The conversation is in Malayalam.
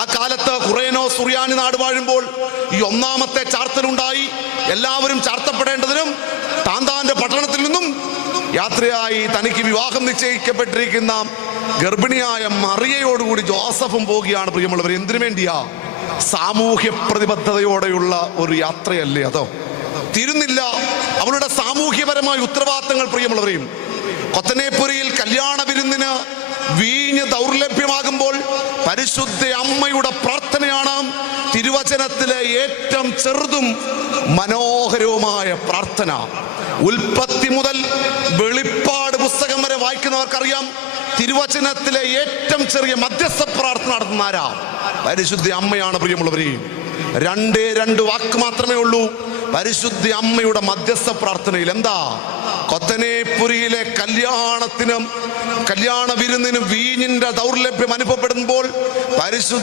ആ കാലത്ത് ഖുറേനോ സുറിയാനി നാട് വാഴുമ്പോൾ ഈ ഒന്നാമത്തെ ചാർത്തലുണ്ടായി. എല്ലാവരും ചാർത്തപ്പെടേണ്ടതിനും താന്താന്റെ പട്ടണത്തിൽ നിന്നും യാത്രയായി തനിക്ക് വിവാഹം നിശ്ചയിക്കപ്പെട്ടിരിക്കുന്ന ഗർഭിണിയായ മറിയയോടുകൂടി ജോസഫും പോകുകയാണ്. പ്രിയമുള്ളവർ, എന്തിനു വേണ്ടിയാ? സാമൂഹ്യ പ്രതിബദ്ധതയോടെയുള്ള ഒരു യാത്രയല്ലേ അതോ? തീരുന്നില്ല അവളുടെ സാമൂഹ്യപരമായ ഉത്തരവാദിത്തങ്ങൾ. പ്രിയമുള്ളവരെയും, കൊത്തനേപ്പുരയിൽ കല്യാണ വിരുന്നിന് വീഞ്ഞ് ദൗർലഭ്യമാകുമ്പോൾ പരിശുദ്ധ അമ്മയുടെ പ്രാർത്ഥനയാണ് തിരുവചനത്തിലെ ഏറ്റവും ചെറുതും മനോഹരവുമായ പ്രാർത്ഥന. ഉൽപ്പത്തി മുതൽ വെളിപ്പാട് പുസ്തകം വരെ വായിക്കുന്നവർക്കറിയാം, തിരുവചനത്തിലെ ഏറ്റവും ചെറിയ മധ്യസ്ഥ പ്രാർത്ഥന നടത്തുന്ന ആരാ? പരിശുദ്ധ അമ്മയാണ്. പ്രിയമുള്ളവരെയും, രണ്ട് വാക്ക് മാത്രമേ ഉള്ളൂ പരിശുദ്ധ അമ്മയുടെ മധ്യസ്ഥ പ്രാർത്ഥനയിൽ. എന്താ? കൊത്തനേപ്പുരിയിലെ കല്യാണ വിരുന്നിനും വീഞ്ഞിന്റെ ദൗർലഭ്യം അനുഭവപ്പെടുമ്പോൾ പരിശുദ്ധ